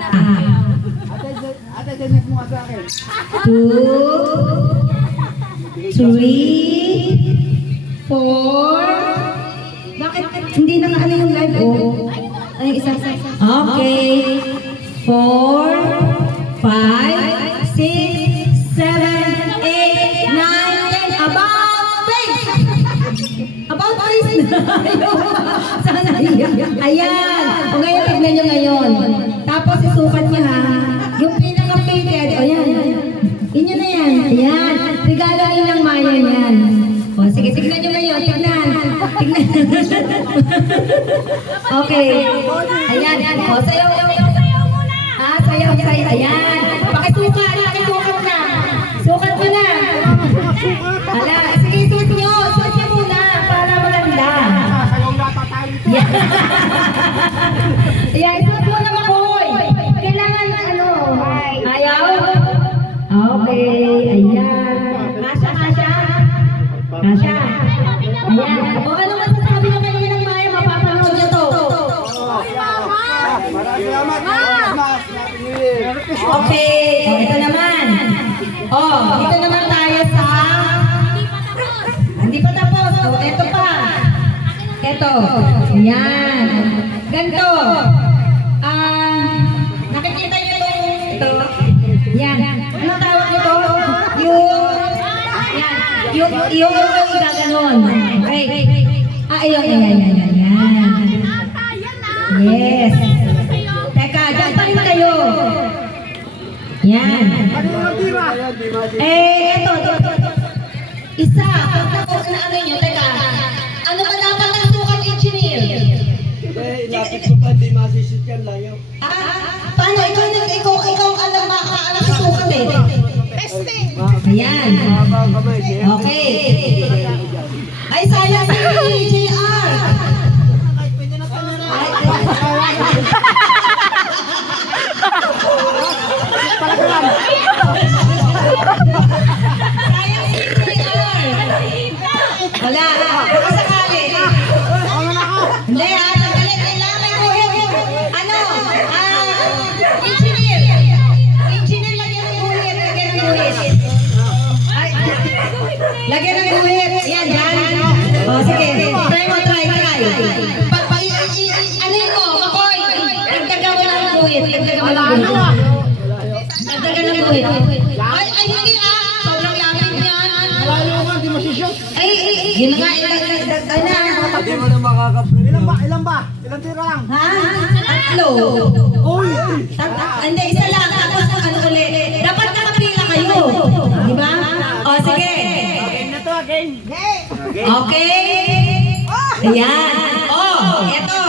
Ate, dinig mo nga sa akin. 2, 3, 4. Bakit hindi na nga ano yung live? Oh. Ay, isa. Okay. 4, 5, 6, 7, 8, 9, 10. About face! About face na. Sana iyan. Ayan. O ngayon, tignan nyo ngayon. Tapos isukat nyo ha. Yung pinaka-painted. O yan. Inyo na yan. Ayan. Regalo nyo ng Mayan yan. O sige, tignan nyo ngayon. Tignan. Okay. Ayan. O sayo. Sayaw. Ayan. Pakisukat na. Sukat mo na. Ala, sige, suot nyo muna para maganda. Ayan, suot mo na Makoy. Kailangan ano? Ayaw? Okay, ayan. Kasha. Ayan. O ano masasabi nyo kayo ng Maya? Mapapanood nyo to. Okay, ito naman. Dito naman tayo sa... Hindi pa tapos. Ito pa. Ito. Ayan. Ganito. Nakikita nyo ito. Yan. Anong tawag nito? Yung gaganon. Okay. Ayan. Yes. Teka, dyan pa rin kayo. Yan. Ito. Isa. Tapos na ano nyo, teka. Ano ba dapat ang sukat engineer? Ilapit ko pa, di masisit yan lang yun. Paano? Ikaw alam makakaalam sa sukat eh. Ayan. Okay. Ay, sayang si JR. Wala. Sakali. Hindi sandali. Kailangan ko ano? Engineer. Lagyan ng guhit. Lagyan ng guhit. Yan. O, sige. Try mo. Ano yun mo? Makoy. Dagdagan mo lang ng guhit. Dagdagan ng guhit. Ay, hindi sobrang lapit yan. Malayo nga, di masishoot. Yun nga, Hindi mo na makakapit. Ilan ba? Ilang tira lang? ha? Tatlo. Uy! Hindi, isa lang. Tapos ano ulit. Dapat nakapila kayo. Di ba? O, sige. Game na to, game. Okay. Ayan. Eto.